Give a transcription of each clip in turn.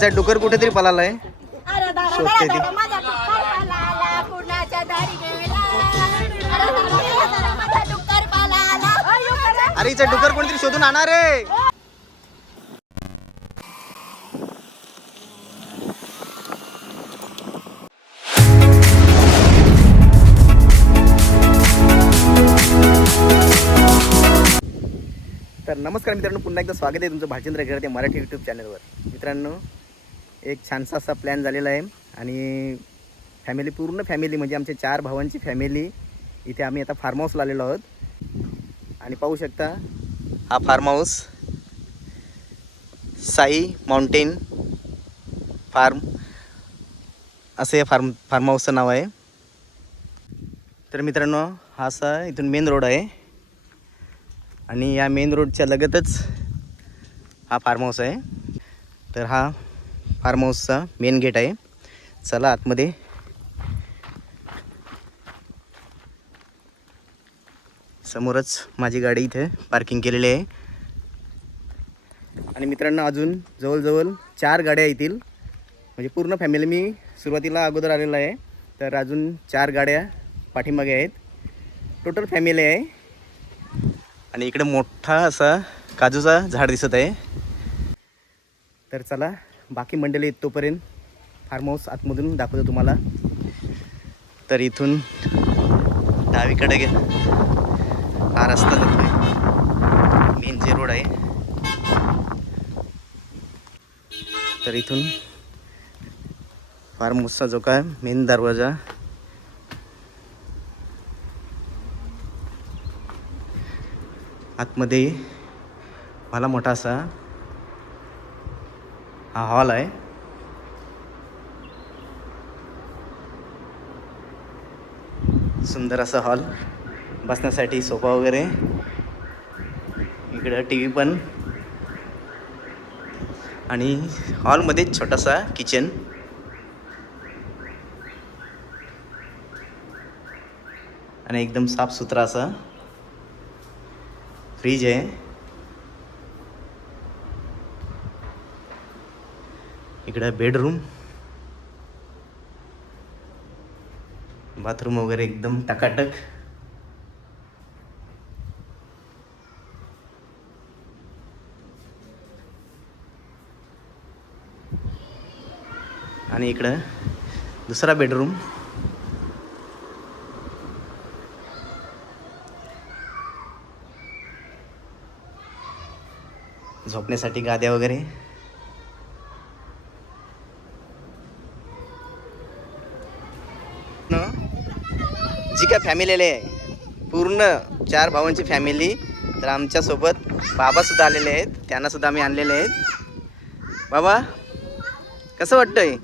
हिचा डुकर कुठेतरी पळालाय, शोधते ती. अरे हिचा डुकर कोणतरी शोधून आणणार रे. तर नमस्कार मित्रांनो, पुन्हा एकदा स्वागत आहे तुमचं भालचंद्र खेळते मराठी यूट्यूब चॅनलवर. मित्रांनो, एक छानसा असा प्लॅन झालेला आहे आणि फॅमिली, पूर्ण फॅमिली म्हणजे आमच्या 4 भावांची फॅमिली इथे आम्ही आता फार्म हाऊसला आलेलो आहोत. आणि पाहू शकता हा farm house Sai mountain farm असं या फार्म हाऊसचं नाव आहे. तर मित्रांनो, हा असा इथून मेन रोड आहे आणि या मेन रोडच्या लगतच हा फार्म हाऊस आहे. तर हा फार्म हाऊसचा मेन गेट आहे. चला आतमध्ये. समोरच माझी गाडी इथे पार्किंग केलेली आहे. आणि मित्रांनो, अजून जवळजवळ 4 गाड्या येतील. म्हणजे पूर्ण फॅमिली, मी सुरुवातीला अगोदर आलेला आहे, तर अजून 4 गाड्या पाठीमागे आहेत. टोटल फॅमिली आहे. आणि इकडे मोठा असा काजूचा झाड दिसत आहे. तर चला, बाकी मंडळी येत तोपर्यंत फार्म हाऊस आतमधून दाखवतो तुम्हाला. तर इथून डावीकडे हा रस्ता जातोय, मेन जे रोड आहे. तर इथून फार्म हाऊसचा जो काय मेन दरवाजा, आतमध्ये मला मोठा असा हा हॉल आहे. सुंदर असा हॉल, बसण्यासाठी सोफा वगैरे. इकडं टी व्ही पण. आणि हॉलमध्ये छोटासा किचन. आणि एकदम साफसुथरा असा फ्रीज आहे. इकडं बेडरूम, बाथरूम वगैरे एकदम टकाटक. आणि इकडं दुसरा बेडरूम. झोपण्यासाठी गाद्या वगैरे. जी काय फॅमिली आली आहे, पूर्ण 4 भावांची फॅमिली. तर आमच्यासोबत बाबासुद्धा आलेले आहेत, त्यांनासुद्धा आम्ही आणलेले आहेत. बाबा, कसं वाटतंय?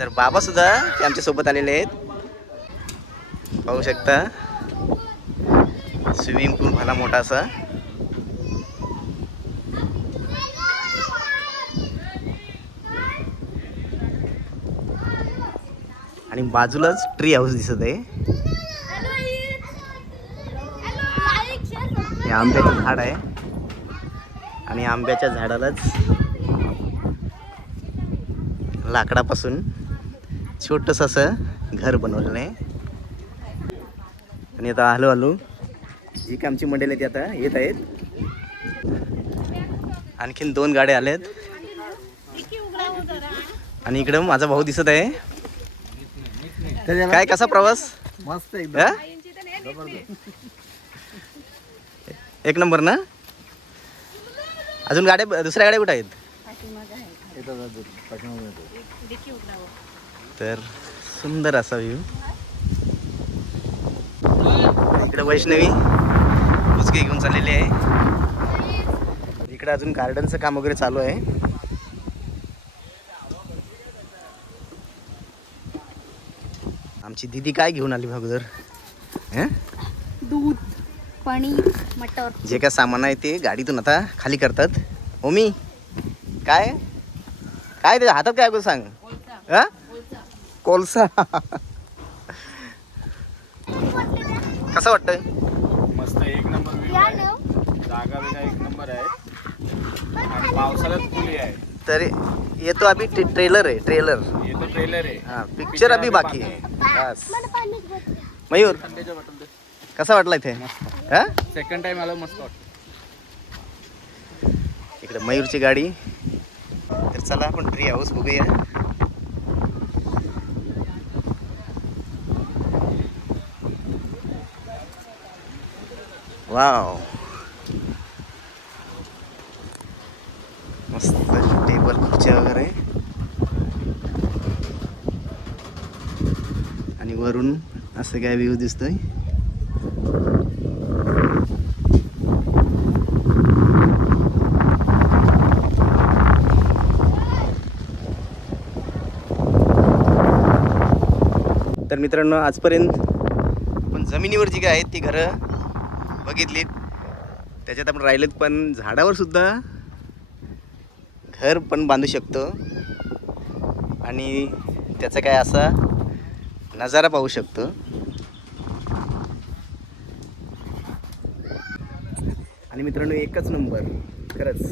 तर बाबासुद्धा ते आमच्यासोबत आलेले आहेत. पाहू शकता स्विमिंग पूल भला मोठा असा. आणि बाजूलाच ट्री हाऊस दिसत आहे. हे आंब्याचं झाड आहे आणि आंब्याच्या झाडालाच लाकडापासून छोटंसं असं घर बनवलेलं आहे. आणि आता हळूहळू एक आमची मंडळी ती आता येत आहेत. आणखीन 2 गाड्या आल्यात. आणि इकडं माझा भाऊ दिसत आहे. काय, कसा प्रवास? मस्त एकदम, एक नंबर ना. अजून गाड्या, दुसऱ्या गाड्या कुठे आहेत? तर सुंदर असा व्ह्यू. इकडे वैष्णवी पुचके घेऊन चाललेली आहे. इकडे अजून गार्डनचं काम वगैरे चालू आहे. आमची दीदी काय घेऊन आली अगोदर? दूध, पनीर, मटर, जे काय सामान आहे ते गाडीतून आता खाली करतात. ओमी, काय काय त्याच्या हातात काय अगोदर सांग. कोळसा. कसं वाटतंय? मस्त, एक नंबर. जागा बिगा एक नंबर आहे. आणि पावसाळ्यात फुले आहे. तर ये तो अभी ट्रेलर आहे ट्रेलर. हे तो ट्रेलर आहे. हा पिक्चर अभी बाकी आहे. बस मयूर थंडीच्या बॉटल दे. कसा वाटला इथे? हा सेकंड टाइम आलो, मस्त वाटतं. इकडे मयूरची गाडी. तर चला आपण ट्री हाऊस बघूया. वाव मस्त टेबल खुर्च्या वगैरे आणि वरून असं काय व्ह्यू दिसतोय. तर मित्रांनो आजपर्यंत आपण जमिनीवर जी काय आहेत ती घरं बघितलीत. त्याच्यात आपण राहिलेत, पण झाडावर सुद्धा घर पण बांधू शकतो आणि त्याचा काय असा नजारा पाहू शकतो. आणि मित्रांनो एकच नंबर खरंच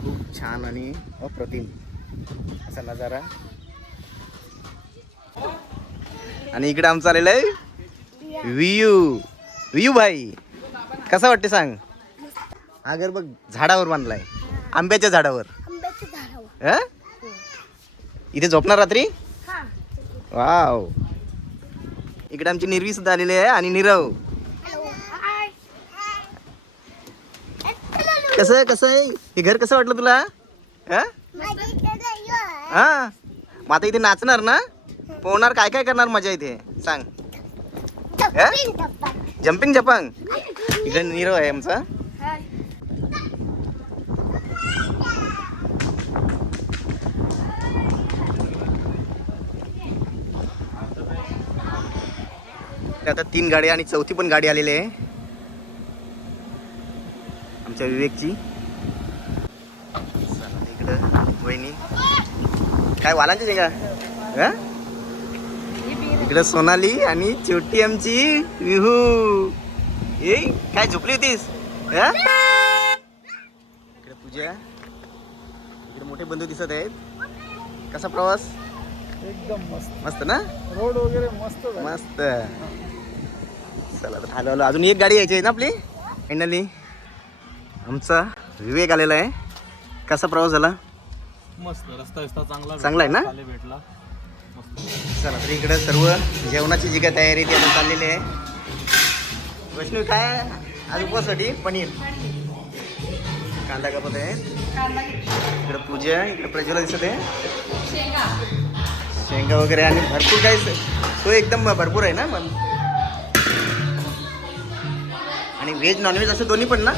खूप छान आणि अप्रतिम असा नजारा. आणि इकडे आमचा आलेला आहे वियू भाई. कसा वाटते सांग? हा घर बघ झाडावर बांधलाय, आंब्याच्या झाडावर. हा? इथे झोपणार रात्री? वाव. इकडे आमची निर्वी सुद्धा आलेली आहे आणि नीरव. कसं आहे हे घर? कसं वाटलं तुला? हा हा मग आता इथे नाचणार ना, पोहणार, काय काय करणार मजा इथे सांग? जम्पिंग जपांग. इकडे नीरव आहे आमचा. आता 3 गाड्या आणि चौथी पण गाडी आलेली आहे आमच्या विवेकची. इकडं वहिनी काय वालांची का? इकडं सोनाली आणि छोटी आमची विहू. ए काय झोपली होतीस? इकडे पूजा. इकडे मोठे बंधू दिसत आहेत. कसा प्रवास? एकदम मस्त. मस्त ना? रोड वगैरे मस्त. मस्त. चला तर आलो. अजून एक गाडी यायची आहे ना आपली. फायनली आमचा विवेक आलेला आहे. कसा प्रवास झाला? मस्त. रस्ता चांगला आहे ना? भेटला. चला तर इकडे सर्व जेवणाची जी काय तयारी ती आता चाललेली आहे. वैष्णवी काय आज उपवासासाठी पनीर कांदा कापत आहे. इकडे पूजा, इकडे प्रज्वला दिसत आहे. शेंगा वगैरे आणि भरपूर काही सोय एकदम भरपूर आहे ना. मग आणि व्हेज नॉनव्हेज असं दोन्ही पण ना.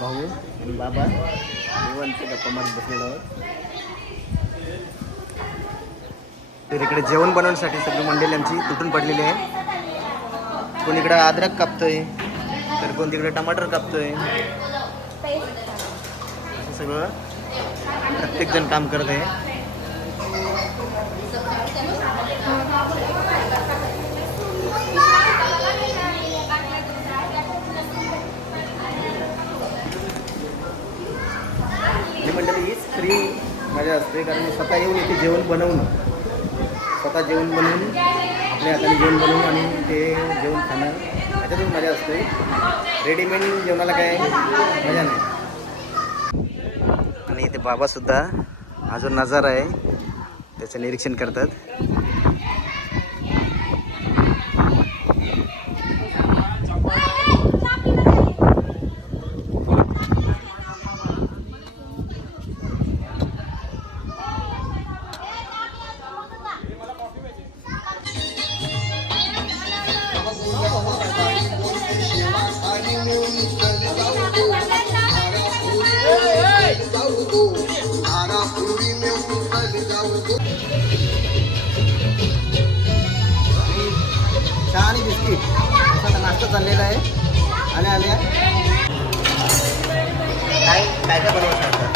भाऊ आणि बाबा निवांत गप्पा मारत बसलेलो आहोत. तर इकडे जेवण बनवण्यासाठी सगळी मंडळी आमची तुटून पडलेली आहे. कोण इकडं अद्रक कापतोय, तर कोण तिकडे टमाटर कापतोय. असं सगळं प्रत्येक जण काम करत आहे. मंडळी हीच खरी मजा असते, कारण स्वतः येऊन इथे जेवण बनवून, स्वतः जेवण बनवून आपल्या हाताने जेवण बनवून आणि ते जेवण खाणं याच्यातून मजा असते. रेडीमेड जेवणाला काय मजा नाही. आणि इथे बाबासुद्धा हा जो नजारा आहे त्याचं निरीक्षण करतात. चहा आणि बिस्किट असा नाश्ता चाललेला आहे. आल्या काय काय बनवू शकतात?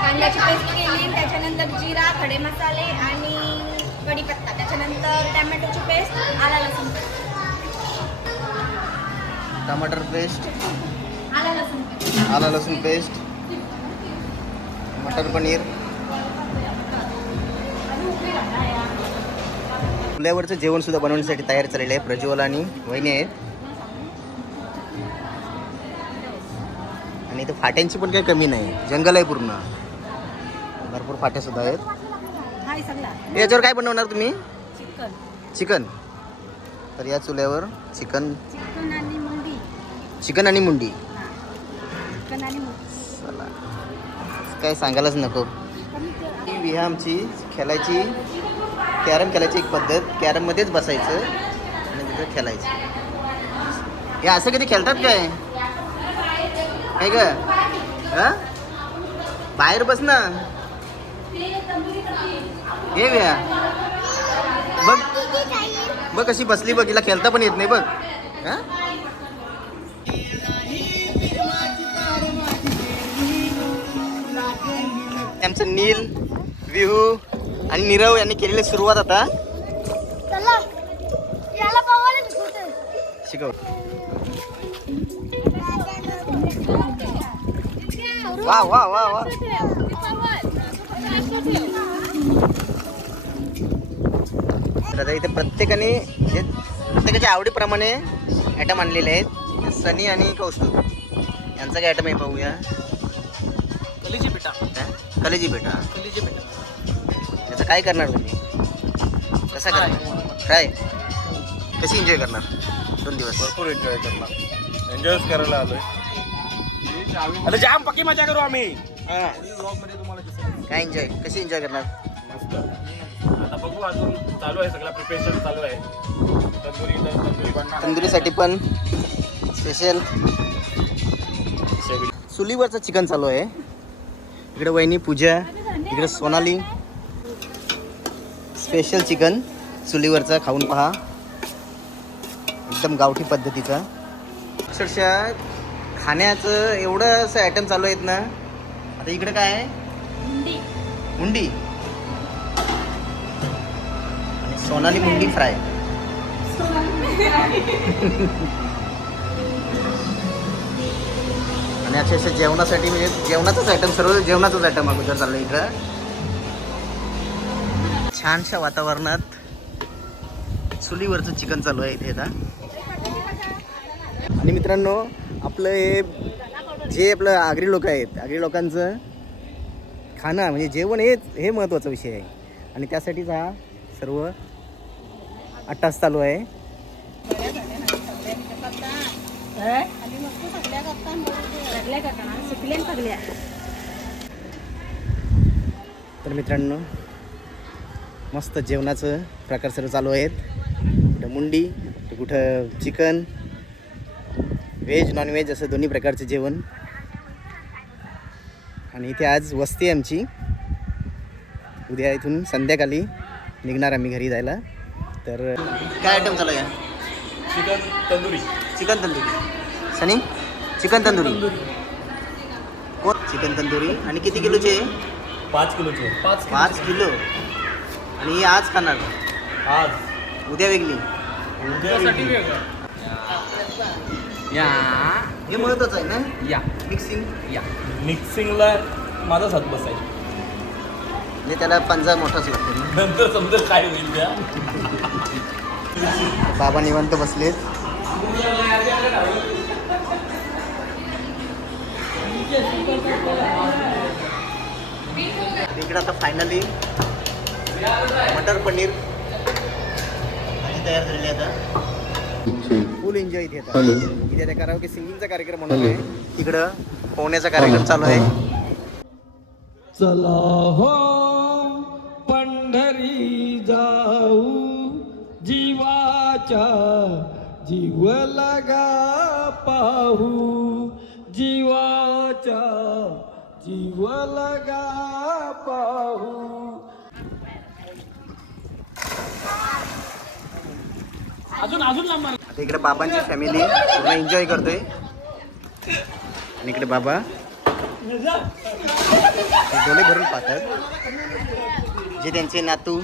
कांद्याची पेस्ट केली, त्याच्यानंतर जिरा, खडे मसाले आणि कढीपत्ता, त्याच्यानंतर टॅमॅटोची पेस्ट, आला लसूण पेस्ट. टमाटर पेस्ट, आला लसूण पेस्ट. आला लसूण पेस्ट, मटर पनीर. चुल्यावरचं जेवण सुद्धा बनवण्यासाठी तयार झालेलं आहे. प्रज्वल आणि वहिनी आहेत. आणि इथं फाट्यांची पण काही कमी नाही, जंगल आहे पूर्ण, भरपूर फाट्या सुद्धा आहेत. हाय सगळा याच्यावर काय बनवणार तुम्ही? चिकन. चिकन. तर या चुल्यावर चिकन चिकन आणि मुंडी. चिकन आणि मुंडी. चिकन आणि मुंडी. चला, काय सांगायलाच नको. ही आमची खेळायची, कॅरम खेळायची एक पद्धत. कॅरममध्येच बसायचं आणि तिथं खेळायचं. हे असं कधी खेळतात काय? काय ग? हा, बाहेर बस ना. हे व्या बघ, बघ कशी बसली बघ. हिला खेळता पण येत नाही बघ. हा, आमचं नील, विहू आणि नीरव यांनी केलेली सुरुवात आता शिकव. वा वा वा वा. तर आता इथे प्रत्येकाच्या आवडीप्रमाणे ॲटम आणलेले आहेत. सनी आणि कौस्तुभ यांचा काय ॲटम आहे पाहूया. कलीची पिठा. कलेजी बेटा. कलीची पिठा. याचं काय करणार तुम्ही? कसं करणार? काय कशी एन्जॉय करणार 2 दिवस? भरपूर एन्जॉय करणार. एन्जॉयच करायला आलोय. आता जाम पक्की मजा करू आम्ही. ब्लॉगमध्ये तुम्हाला दिसेल. काय एन्जॉय, कशी एन्जॉय करणार? मस्त. आता बघू, अजून चालू आहे, सगळं प्रिपरेशन चालू आहे. तंदुरी बनणार. तंदुरीसाठी पण स्पेशल चुलीवरचं चिकन चालू आहे. इकडे वहिनी पूजा, इकडे सोनाली. स्पेशल चिकन चुलीवरचा, खाऊन पहा, एकदम गावठी पद्धतीचा. अक्षरशः खाण्याचं एवढं असं आयटम चालू आहेत ना. आता इकडे काय आहे? मुंडी. आणि सोनाली मुंडी फ्राय. आणि अक्षरशः जेवणासाठी म्हणजे जेवणाचाच आयटम, सर्व जेवणाचाच आयटम अगोदर चाललं इकडं. छानशा वातावरणात चुलीवरचं चिकन चालू आहे इथे आता. आणि मित्रांनो, आपलं हे जे आपलं आगरी लोक आहेत, आगरी लोकांचं खाणं म्हणजे जेवण हे महत्त्वाचा विषय आहे. आणि त्यासाठीच हा सर्व अट्टास चालू आहे. तर मित्रांनो, मस्त जेवणाचं प्रकार सर्व चालू आहेत. कुठं मुंडी, तर कुठं चिकन, व्हेज नॉनव्हेज असं दोन्ही प्रकारचं जेवण. आणि इथे आज वस्ती आहे आमची. उद्या इथून संध्याकाळी निघणार आम्ही घरी जायला. तर काय आयटम चालू आहे? चिकन तंदुरी. चिकन तंदुरी. सनी, चिकन तंदुरी. चिकन तंदुरी. आणि किती किलोचे? 5 किलोचे. 5 किलो. आणि ही आज खाणार, आज उद्या वेगळी. उद्यासाठी वेगळं. या हे महत्त्वाचं आहे ना. या मिक्सिंग. या मिक्सिंगला माझाच हात बसायचा. म्हणजे त्याला पंजा मोठाच लागतो. नंतर समजेल काय होईल त्या. बाबा निवांत बसलेत. इकडे आता फायनली मटर पनीर भाजी तयार झालेली आहे. आता फुल एन्जॉय इथे. आता इथे आता करावं सिंगिंगचा कार्यक्रम म्हणून आहे. इकडं पोहण्याचा कार्यक्रम चालू आहे. चला हो पंढरी जाऊ, जीवाच्या जीव लगा पाहू, जीवाच्या जीव लगा पाहू. अजून लांब. आता इकडे बाबांची फॅमिली पूर्ण एन्जॉय करतोय. आणि इकडे बाबा हे डोळे भरून पाहतात. जे त्यांचे नातू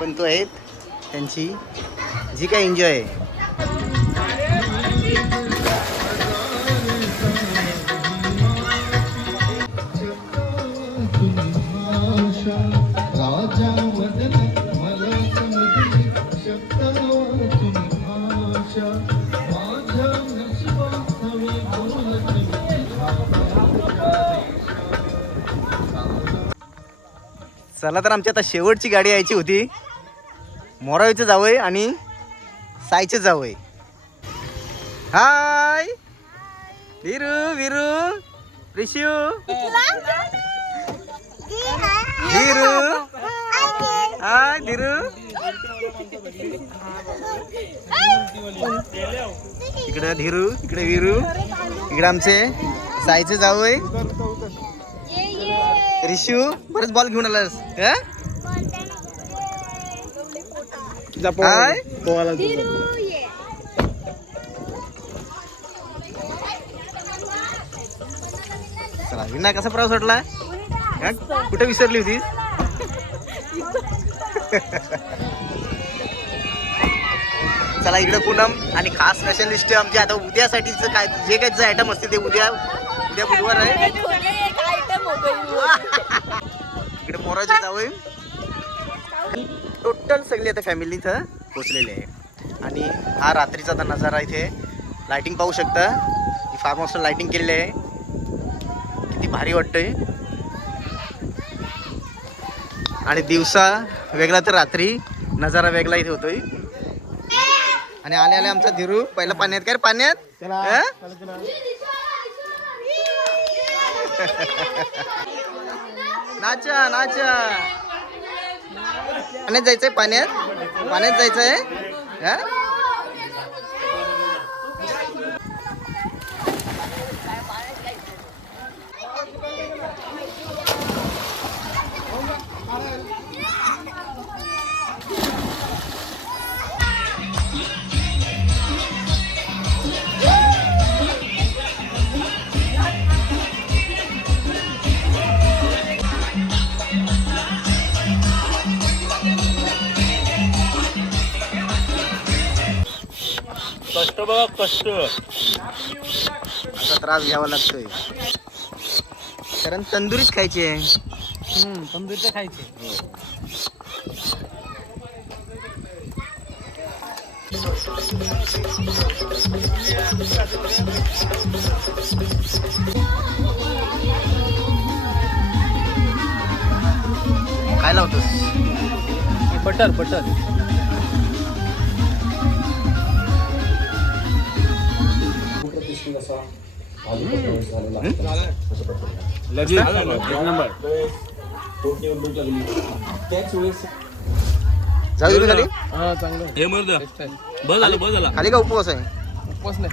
पंतू आहेत त्यांची जी काय एन्जॉय आहे. राजा वदन मला समजली शब्दातून भाषा माझ्या नशिबात हवी बोलती चला तर आमची आता शेवटची गाडी यायची होती. मोरावीचं जावंय आणि सायचं जावंय. हाय विरू विरू रिशू धीरू हाय धीरू. इकडे धीरू इकडे विरू इकडे आमचे सायचं जावंय रिशू. बरंच बॉल घेऊन आलास हाय. चला विना कसा प्रवास वाटला? कुठे विसरली होती? चला इकडे पूनम आणि खास स्पेशलिस्ट आमची आता उद्यासाठीचं काय जे काही आयटम असतील ते उद्या बुधवार आहे. इकडे मोराचे जावं टोटल सगळी आता फॅमिली इथं पोचलेली आहे. आणि हा रात्रीचा आता नजारा इथे लाइटिंग पाहू शकता. फार्म हाऊसला लाइटिंग केलेली आहे. किती भारी वाटतंय. आणि दिवसा वेगळा तर रात्री नजारा वेगळा इथे होतोय. आणि आले आले आमचा धीरू पहिला पाण्यात काय रे पाण्यात नाचा नाचा. पाण्यात जायचंय पाण्यात जायचंय. कष्ट बघा कष्ट. असा त्रास घ्यावा लागतोय कारण तंदुरीच खायची आहे. तंदूर तर खायचे. काय लावतोस? Butter butter. लगेच एक नंबर. जाऊ दे खाली. हे मर्द बस झालं बस झाला. खाली का उपवास आहे? उपवास नाही.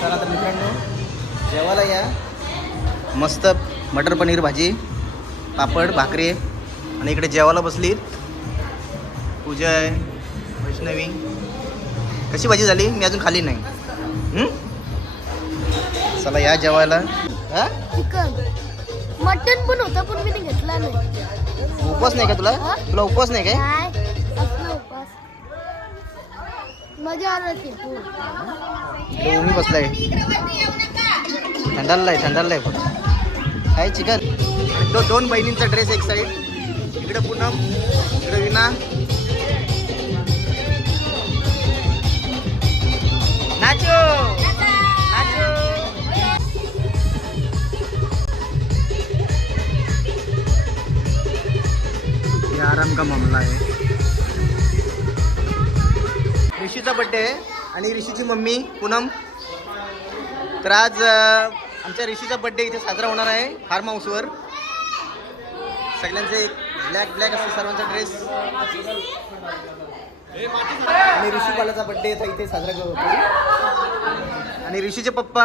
चला तर मित्रांनो जेवायला या. मस्त मटर पनीर भाजी पापड भाकरी आणि इकडे जेवायला बसलीत पूजा आहे वैष्णवी. कशी भाजी झाली? मी अजून खाली नाही. चला या जेवायला. हा चिकन मटन पण होता पण मी ते घेतला नाही. उपवास नाही का तुला? तुला उपवास नाही काय? काय असलं उपास मजा आली खूप. मी बसलाय थंडाला पण काय चिकन. दोन बहिणींचा ड्रेस एक साईड. इकडे पूनम इकडे विना. Nacho nacho. ये आराम का मामला आहे. ऋषीचा बड्डे आहे आणि ऋषीची मम्मी पूनम. तर आज आमच्या ऋषीचा बड्डे इथे साजरा होणार आहे फार्म हाऊसवर. सगळ्यांचे ब्लॅक असतो सर्वांचा ड्रेस. आणि ऋषीपालाचा बड्डे इथे साजरा होतो. आणि ऋषीचे पप्पा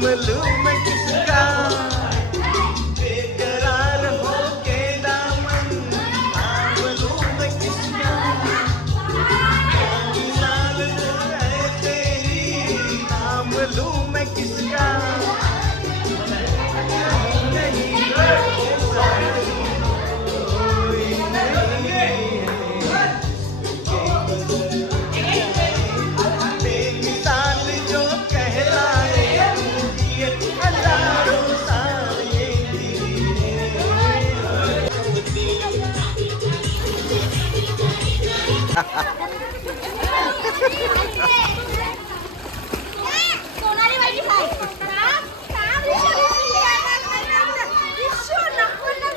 थाम लूं मैं किसका बेकरार होके दामन थाम लूं मैं किसका लाल है तेरी थाम लूं मैं किसका बेमिसाल जो कहलाए ये हजारों साल ये सोनाली बाईची खाय काम काम विश्व नको ना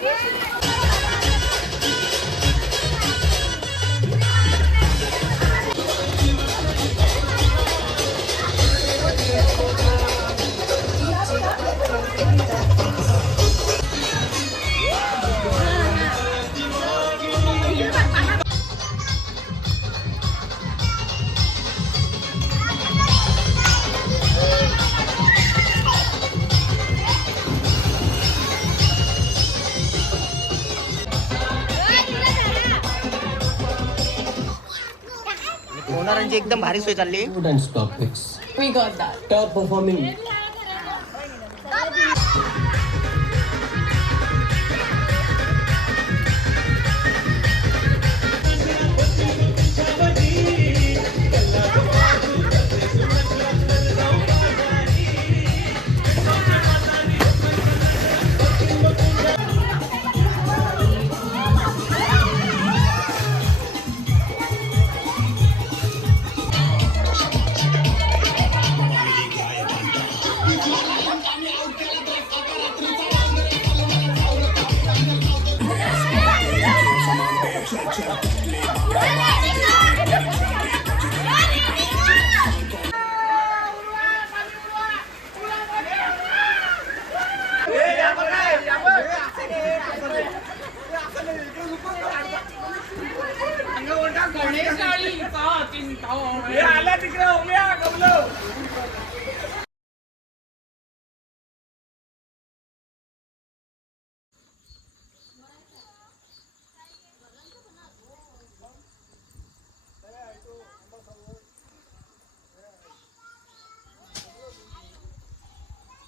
होणाऱ्यांची एकदम भारी सोय चालली. Students topics. We got that. Top performing.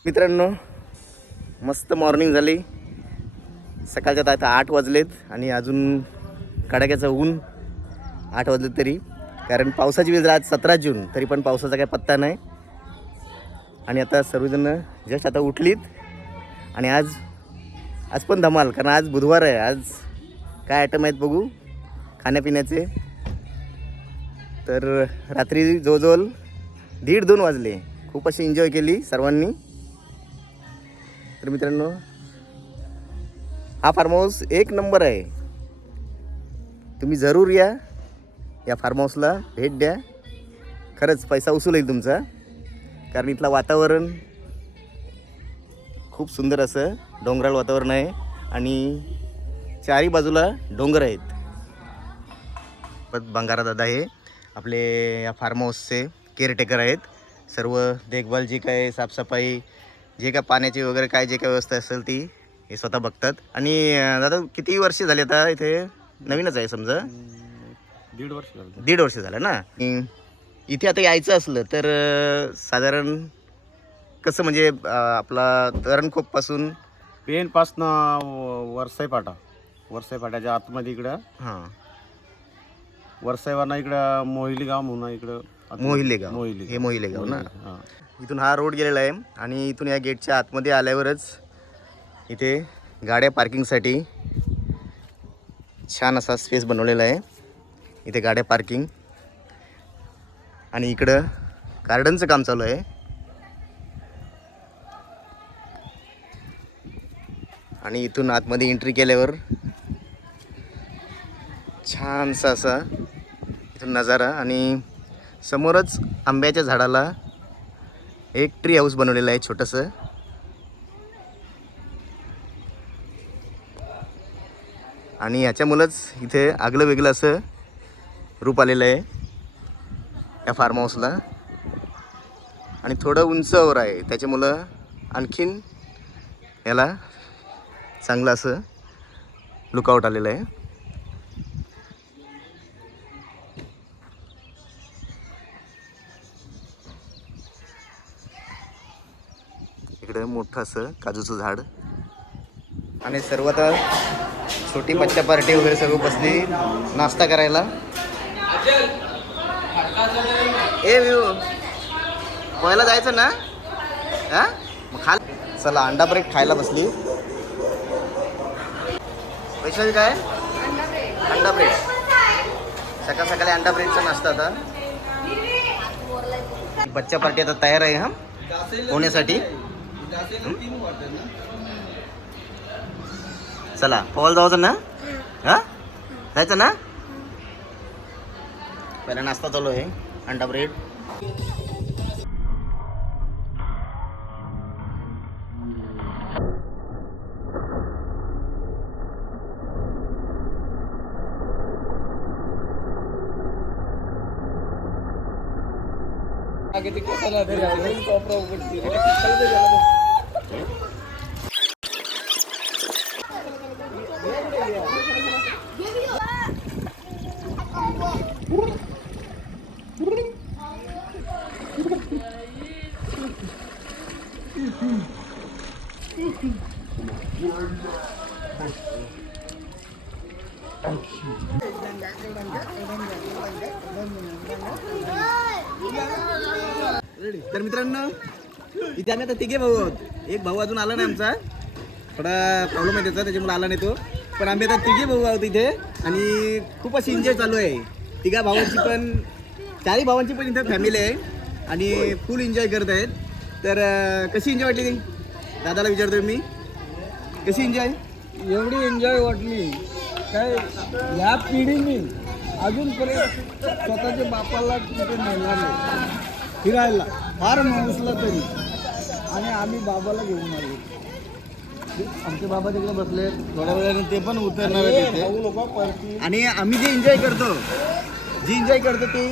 मित्रांनो मस्त मॉर्निंग झाली. सकाळच्या आता 8 वाजलेत आणि अजून कडाक्याचं ऊन 8 वाजले तरी, कारण पावसाची वेळ आज 17 जून तरी पण पावसाचा काही पत्ता नाही. आणि आता सर्वजण जस्ट आता उठलीत आणि आज पण धमाल, कारण आज बुधवार आहे. आज काय आयटम आहेत बघू खाण्यापिण्याचे. तर रात्री जवळजवळ 1:30-2 वाजले. खूप अशी एन्जॉय केली सर्वांनी. तर मित्रांनो हा फार्म हाऊस एक नंबर आहे. तुम्ही जरूर या फार्म हाऊसला भेट द्या. खरंच पैसा वसूल आहे तुमचा, कारण इथलं वातावरण खूप सुंदर असं डोंगराळ वातावरण आहे आणि चारी बाजूला डोंगर आहेत. पण बंगारा दादा हे आपले या फार्म हाऊसचे केअरटेकर आहेत. सर्व देखभाल जी काय साफसफाई जे काय पाण्याची वगैरे काय जे काय व्यवस्था असेल ती हे स्वतः बघतात. आणि दादा किती वर्ष झाले आता इथे? नवीनच आहे समजा. 1.5 वर्ष झालं ना. इथे आता यायचं असलं तर साधारण कसं, म्हणजे आपला तरणखोपपासून पेनपासनं वरसाई फाट्याच्या आतमध्ये इकडं हां वरसाईवाना इकडं मोहिली गाव म्हणून इकडं मोहिले गाव. हे मोहिले गाव ना. इथून हा रोड गेलेला आहे आणि इथून या गेटच्या आतमध्ये आल्यावरच इथे गाड्या पार्किंगसाठी छान असा स्पेस बनवलेला आहे. इथे गाड्या पार्किंग आणि इकडं गार्डनचं काम चालू आहे. आणि इथून आतमध्ये एंट्री केल्यावर छानसा असा इथून नजारा आणि समोरच आंब्याच्या झाडाला एक ट्री हाऊस बनवलेलं आहे छोटंसं. आणि ह्याच्यामुळंच इथे आगलं वेगळं असं रूप आलेलं आहे या फार्म हाऊसला. आणि थोडं उंचावर आहे, त्याच्यामुळं आणखीन याला चांगलं असं लुकआउट आलेलं आहे. इकडे मोठं असं काजूचं झाड आणि सर्व आता छोटी बच्चा पार्टी वगैरे सर्व बसली नाश्ता करायला. ए विवो पोहायला जायचं ना? हा मग खा. चला अंडा ब्रेड खायला बसली. वैष्णवी काय? अंडा ब्रेड. सकाळ सकाळी अंडा ब्रेडचा नाश्ता आता. बच्चा पार्टी आता तयार आहे हा होण्यासाठी. चला पोहायला जायचं ना? हा जायचं ना? पहिला नाश्ता चालू आहे अंडा ब्रेड. तर मित्रांनो इथे आम्ही आता तिघे भाऊ आहोत. एक भाऊ अजून आला नाही आमचा, थोडा प्रॉब्लेम आहे त्याचा, त्याच्यामुळे आला नाही तो. पण आम्ही आता तिघे भाऊ आहोत इथे आणि खूप अशी एन्जॉय चालू आहे. तिघा भावांची पण, चारही भावांची पण इथे फॅमिली आहे आणि फुल एन्जॉय करत आहेत. तर कशी एन्जॉय वाटली ती? दादाला विचारतोय मी, कशी एन्जॉय? एवढी एन्जॉय वाटली काय या पिढीने अजूनपर्यंत स्वतःच्या बापाला तिथे नेणार नाही फिरायला, फार माणूसला तरी. आणि आम्ही बाबाला घेऊन आलो. आमचे बाबा तिकडे बसले, थोड्या वेळाने ते पण उतरणार आहेत तिथे. आणि आम्ही जे एन्जॉय करतो ते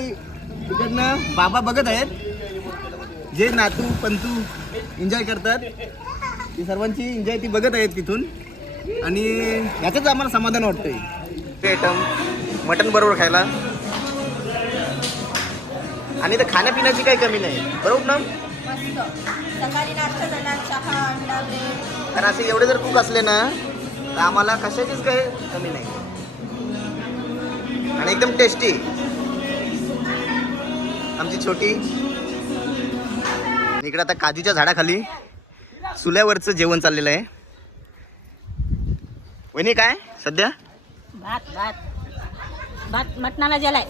तिकडनं बाबा बघत आहेत. जे नातू पंतू एन्जॉय करतात ती सर्वांची एन्जॉय ती बघत आहेत तिथून. आणि याचंच आम्हाला समाधान वाटतंय. ते आयटम मटण बरोबर खायला आणि तर खाण्यापिण्याची काही कमी नाही, बरोबर ना? मस्त. सकाळी नाश्ता झाला, चहा, अंडा ब्रेड. कारण असे एवढे जर कुक असले ना तर आम्हाला कशाचीच काही कमी नाही आणि एकदम टेस्टी. आमची छोटी इकडे आता काजूच्या झाडाखाली चुल्यावरचं जेवण चाललेलं आहे. वहिनी काय सध्या? भात मटणाला गेलाय.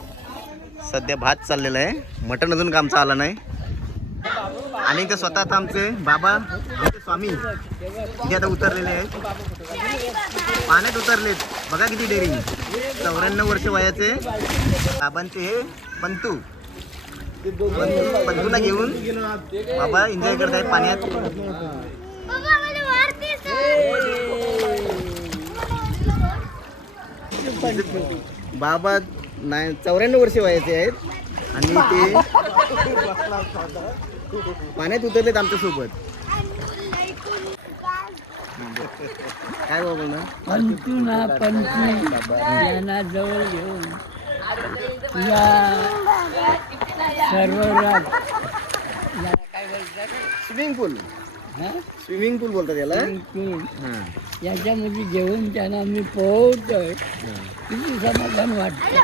सध्या भात चाललेला आहे, मटण अजून आमचं आलं नाही. आणि ते स्वतः आता आमचे बाबा आमचे स्वामी इथे आता उतरलेले आहेत, पाण्यात उतरलेत. बघा किती डेअरिंग. 94 वर्ष वयाचे बाबांचे हे पंतू. पंतूला घेऊन बाबा एन्जॉय करत आहेत पाण्यात. बाबा 94 वर्ष वयाचे आहेत आणि ते पाण्यात उतरलेत आमच्या सोबत. काय बाबा ना पंचू ना पंचू यांना जवळ घेऊन या सर्व स्विमिंग पूल, हां स्विमिंग पूल बोलतात याला. याच्यामध्ये घेऊन त्यांना मी पोहतोय. किती समाधान वाटतं.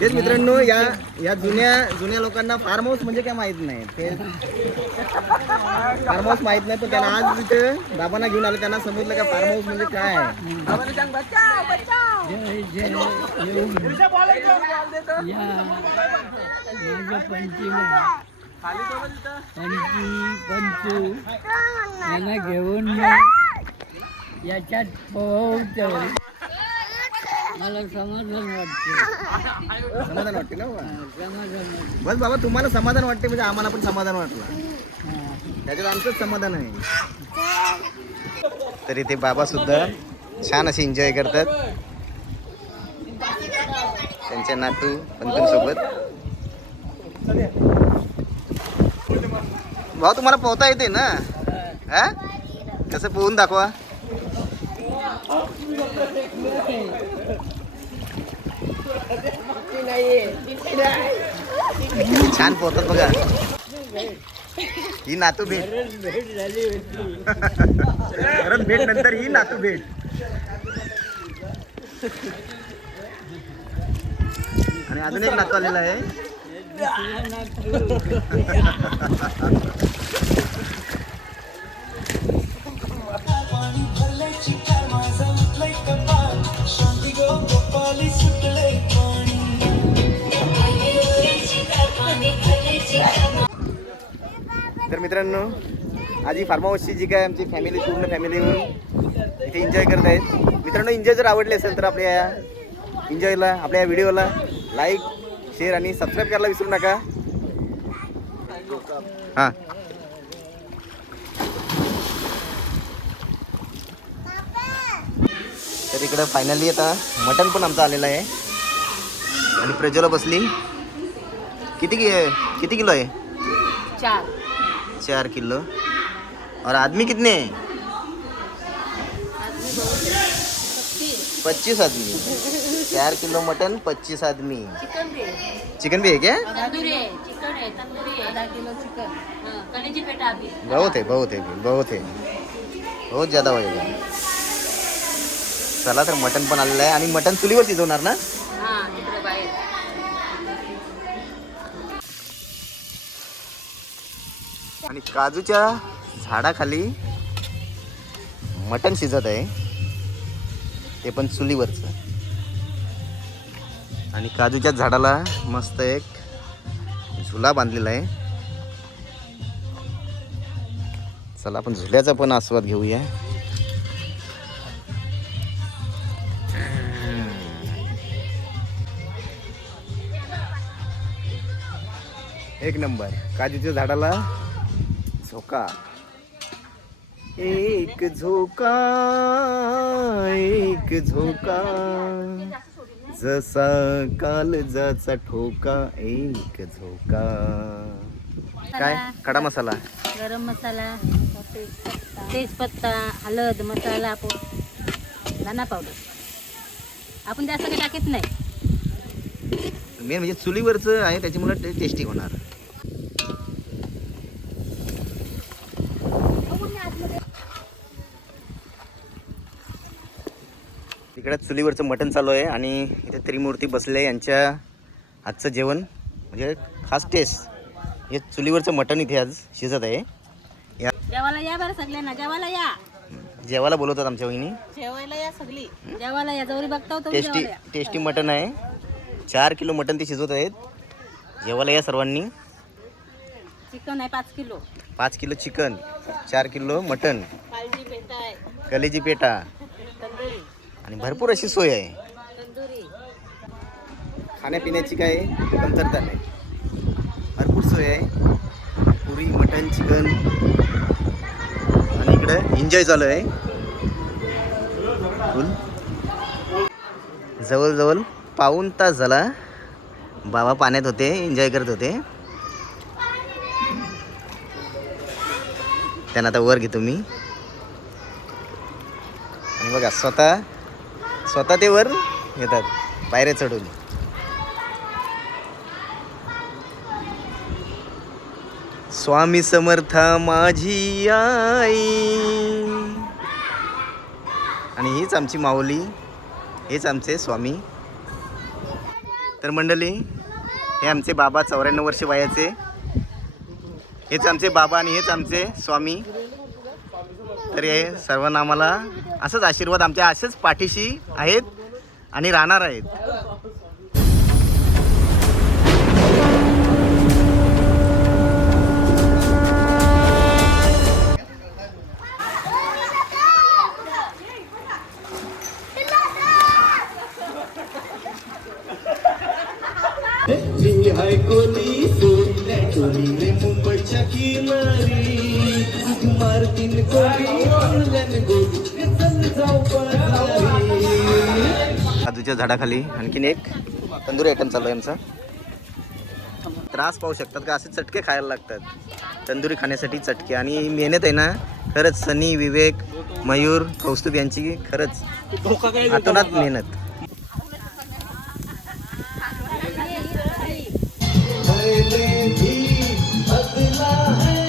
तेच मित्रांनो, या जुन्या लोकांना फार्म हाऊस म्हणजे काय माहित नाही. ते फार्म हाऊस माहित नाही, पण त्यांना आज तिथे बाबांना घेऊन आलं, त्यांना समजलं का फार्म हाऊस म्हणजे काय आहे. जय जय येऊन या माझ्या पंचीला पंचू यांना घेऊन याच्यात पोहतोय. मला समाधान वाटतं. समाधान वाटते ना बाबा? समाधान वाटतं. बस बाबा, तुम्हाला समाधान वाटते म्हणजे आम्हाला पण समाधान वाटलं. त्याच्यात आमचंच समाधान आहे. तरी ते बाबा सुद्धा छान असे एन्जॉय करतात त्यांच्या नातू पंतूंसोबत. भाऊ तुम्हाला पोहता येते ना? हा कसं पोहून दाखवा. किती छान पोहतात बघा. ही नातू भेट. परत भेट नंतर ही नातू भेट. आणि अजून एक नातू आलेला आहे. तर मित्रांनो आजी फार्म हाऊसची जी काय आमची फॅमिली पूर्ण फॅमिली येऊन इथे एन्जॉय करत आहेत. मित्रांनो एन्जॉय जर आवडले असेल तर आपल्या या एन्जॉयला आपल्या या व्हिडिओला लाईक शेअर आणि सबस्क्राईब करायला विसरू नका. हां तर इकडं फायनली आता मटण पण आमचं आलेलं आहे आणि प्रज्वला बसली. किती किलो आहे? 4 किलो. और आदमी कितने हैं? 25 आदमी. 4 किलो मटन 25 आदमी. चिकन भी है क्या? चिकन है, तंदूरी है, 1/2 किलो चिकन, कलेजी पेटा भी. बहुत है बहुत ज़्यादा होएगा. चला तर मटन पण आलेलं आहे आणि मटन चुलीवर शिजवणार ना? हां, तिकडे बाहेर. आणि काजूच्या झाडाखाली मटण शिजत आहे, ते पण चुलीवरचं. आणि काजूच्या झाडाला मस्त एक झुला बांधलेला आहे. चला आपण झुल्याचा पण आस्वाद घेऊया. एक नंबर. काजूच्या झाडाला झोका. एक झोका जसा कालजाचा ठोका. एक झोका. काय खडा मसाला, गरम मसाला, तेजपत्ता, हळद, मसाला, धना पावडर. आपण जास्त काही टाकत नाही. मेन म्हणजे चुलीवरचं आहे त्याच्यामुळे ते टेस्टी होणार. इकडे चुलीवरचं मटण चालू आहे आणि इथे त्रिमूर्ती बसले. यांच्या आजचं जेवण म्हणजे खास टेस्ट हे चुलीवरचं मटण इथे आज शिजत आहे. जेवायला या बरं सगळ्यांना, जेवायला या. जेवायला बोलवतात आमच्या वहिनी. जेवायला या सगळी, जेवायला या. जवळ बघता टेस्टी मटण आहे. 4 किलो मटण ते शिजवत आहेत. जेवायला या सर्वांनी. चिकन आहे 5 किलो. 5 किलो चिकन, 4 किलो मटण, काळजी पेटा आहे, कलेजी पेटा तंदुरी, आणि भरपूर अशी सोय आहे. तंदुरी. खाण्यापिण्याची काय कमतरता नाही, भरपूर सोय आहे. पुरी, मटण, चिकन. आणि इकडे एन्जॉय चालू आहे फुल. जवळजवळ पाऊण तास झाला बाबा पाण्यात होते, एन्जॉय करत होते. त्यांना आता वर घेतो मी. आणि बघा स्वतः ते वर येतात पायऱ्या चढून. स्वामी समर्था माझी आई. आणि हीच आमची माऊली, हेच आमचे स्वामी. तर मंडळी हे आमचे बाबा 94 वर्ष वयाचे. हेच आमचे बाबा आणि हेच आमचे स्वामी. तर हे सर्वांना आम्हाला असंच आशीर्वाद आमच्या असेच पाठीशी आहेत आणि राहणार आहेत. मुंबईच्या किनारी मारतीन काजूच्या झाडाखाली आणखीन एक तंदुरी आयटम चालू आहे आमचा. त्रास पाहू शकतात का, असे चटके खायला लागतात. तंदुरी खाण्यासाठी चटके. आणि मेहनत आहे ना खरंच सनी, विवेक, मयूर, कौस्तुभ यांची खरंच हातोनात मेहनत. मैंने भी बदला है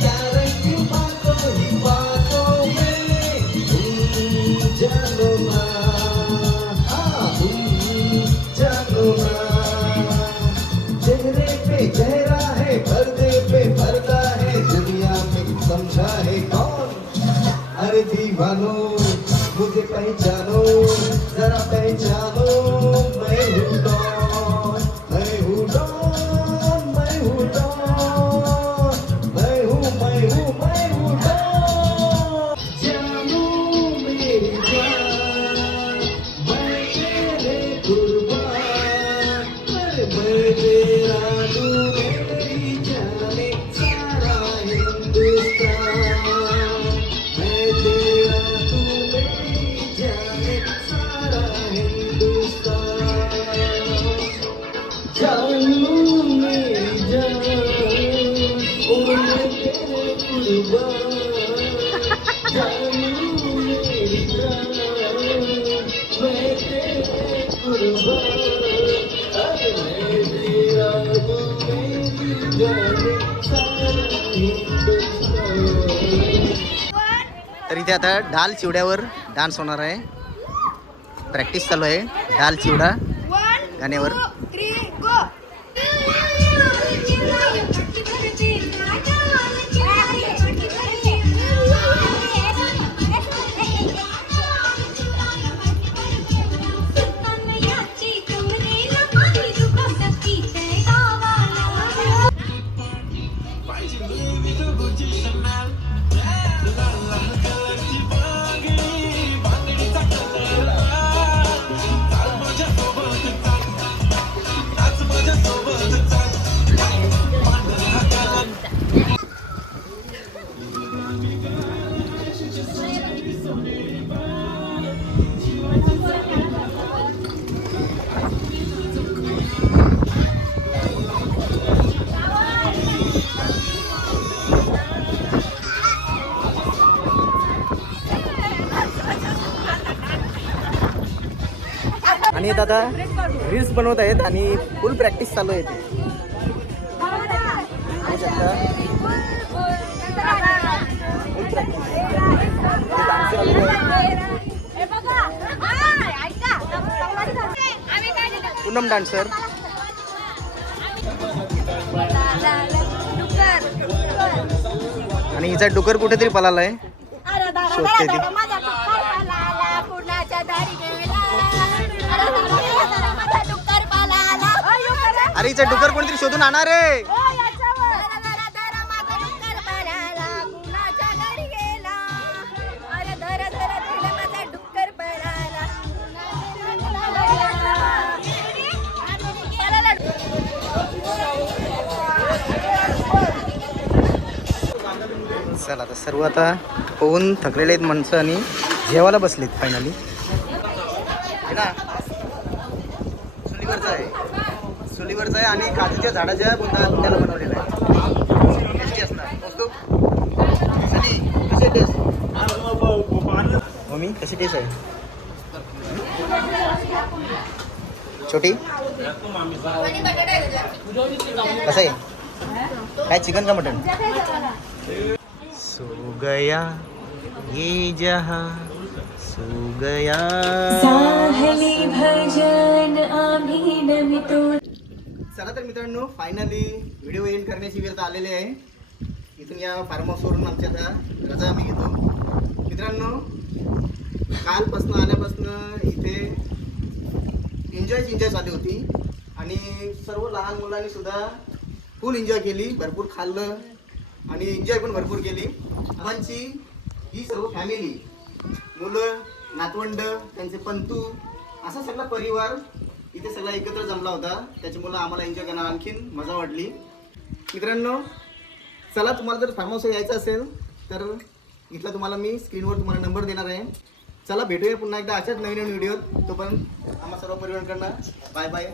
प्यार की बातों ही बातों में तुम जानो ना, हाँ तुम जानो ना. चेहरे पे चेहरा है, पर्दे पे पर्दा है, दुनिया में समझा है कौन. अरे दीवानो मुझे पहचानो, जरा पहचानो मैं हूँ कौन. मैं हूँ डॉन, मैं हूँ डॉन, मैं हूँ डॉन. जानू मेरी जान, मैं तेरे कुर्बान. अरे मैं तेरा तू मेरी जाने सारा हिंदुस्तान. मैं तेरा तू मेरी जाने सारा हिंदुस्तान. जानू मेरी जान, ओ मैं तेरे कुर्बान. जानू मेरी जान, मैं तेरे कुर्बान. अरे मैं तेरा तू मेरी जाने सारा हिंदुस्तान. तर इथे आता ढाल चिवड्यावर डान्स होणार आहे. प्रॅक्टिस चालू आहे ढाल चिवडा गाण्यावर. 1, 2, 3, go. आणि दादा रील्स बनवत आहेत आणि फुल प्रॅक्टिस चालू आहे. बघू शकता फुल प्रॅक्टिस. पूनम डान्सर. आणि हिचा डुकर कुठेतरी पळालाय, शोधते ती. अरे हिचा डुकर कोणतरी शोधून आणणार रे. चला आता सर्व आता पोहून थकलेले आहेत माणसं आणि जेवायला बसलेत फायनली. ना चुलीवरचं आहे, चुलीवरचं आहे आणि काजूच्या झाडाच्या बुंद्याला बनवलेलं आहे. टेस्टी असणार. वस्तू सनी कशी टेस्ट मम्मी, कशी टेस्ट आहे? छोटी कसं आहे? काय चिकन का मटन? सो गया ये जहां, सो गया. चला तर मित्रांनो फायनली व्हिडिओ एंड करण्याची वेळ आलेली आहे. इथून या फार्म हाऊसवरून आमच्या आता रजा आम्ही घेतो. मित्रांनो कालपासून आल्यापासून इथे एन्जॉय चालू होती आणि सर्व लहान मुलांनी सुद्धा फुल एन्जॉय केली, भरपूर खाल्लं आणि एन्जॉय पण भरपूर केली. आमची ही सर्व फॅमिली, मुलं, नातवंड, त्यांचे पंतू, असा सगळा परिवार इथे सगळा एकत्र जमला होता. त्याच्यामुळं आम्हाला एन्जॉय करायला आणखीन मजा वाटली. मित्रांनो चला, तुम्हाला जर फार्म हाऊस यायचं असेल तर इथला तुम्हाला मी स्क्रीनवर तुम्हाला नंबर देणार आहे. चला भेटूया पुन्हा एकदा अशाच नवीन व्हिडिओत. तोपर्यंत आम्हा सर्व परिवारांकडनं बाय बाय.